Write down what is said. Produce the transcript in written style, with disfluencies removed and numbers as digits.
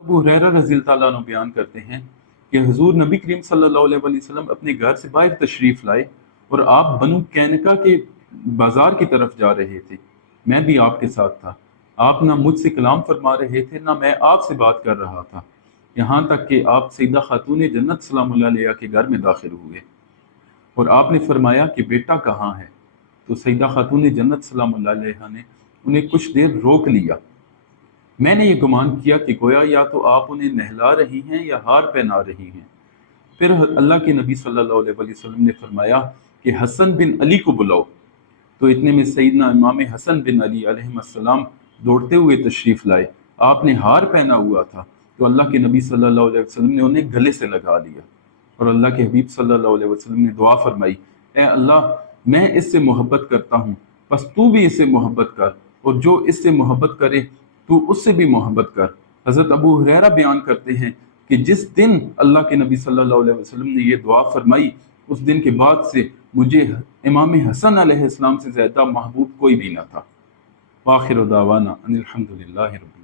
ابو ہریرہ رضی اللہ تعالیٰ عنہ بیان کرتے ہیں کہ حضور نبی کریم صلی اللہ علیہ وسلم اپنے گھر سے باہر تشریف لائے اور آپ بنو کینکا کے بازار کی طرف جا رہے تھے، میں بھی آپ کے ساتھ تھا۔ آپ نہ مجھ سے کلام فرما رہے تھے نہ میں آپ سے بات کر رہا تھا، یہاں تک کہ آپ سیدہ خاتون جنت سلام اللہ علیہ کے گھر میں داخل ہوئے اور آپ نے فرمایا کہ بیٹا کہاں ہے؟ تو سیدہ خاتون جنت سلام اللہ علیہ نے انہیں کچھ دیر روک لیا۔ میں نے یہ گمان کیا کہ گویا یا تو آپ انہیں نہلا رہی ہیں یا ہار پہنا رہی ہیں۔ پھر اللہ کے نبی صلی اللہ علیہ وسلم نے فرمایا کہ حسن بن علی کو بلاؤ۔ تو اتنے میں سیدنا امام حسن بن علی علیہ السلام دوڑتے ہوئے تشریف لائے۔ آپ نے ہار پہنا ہوا تھا تو اللہ کے نبی صلی اللہ علیہ وسلم نے انہیں گلے سے لگا لیا اور اللہ کے حبیب صلی اللہ علیہ وسلم نے دعا فرمائی، اے اللہ میں اس سے محبت کرتا ہوں، بس تو بھی اس سے محبت کر، اور جو اس سے محبت کرے تو اس سے بھی محبت کر۔ حضرت ابو ہریرہ بیان کرتے ہیں کہ جس دن اللہ کے نبی صلی اللہ علیہ وسلم نے یہ دعا فرمائی، اس دن کے بعد سے مجھے امام حسن علیہ السلام سے زیادہ محبوب کوئی بھی نہ تھا۔ وآخر دعوانا ان الحمد للہ رب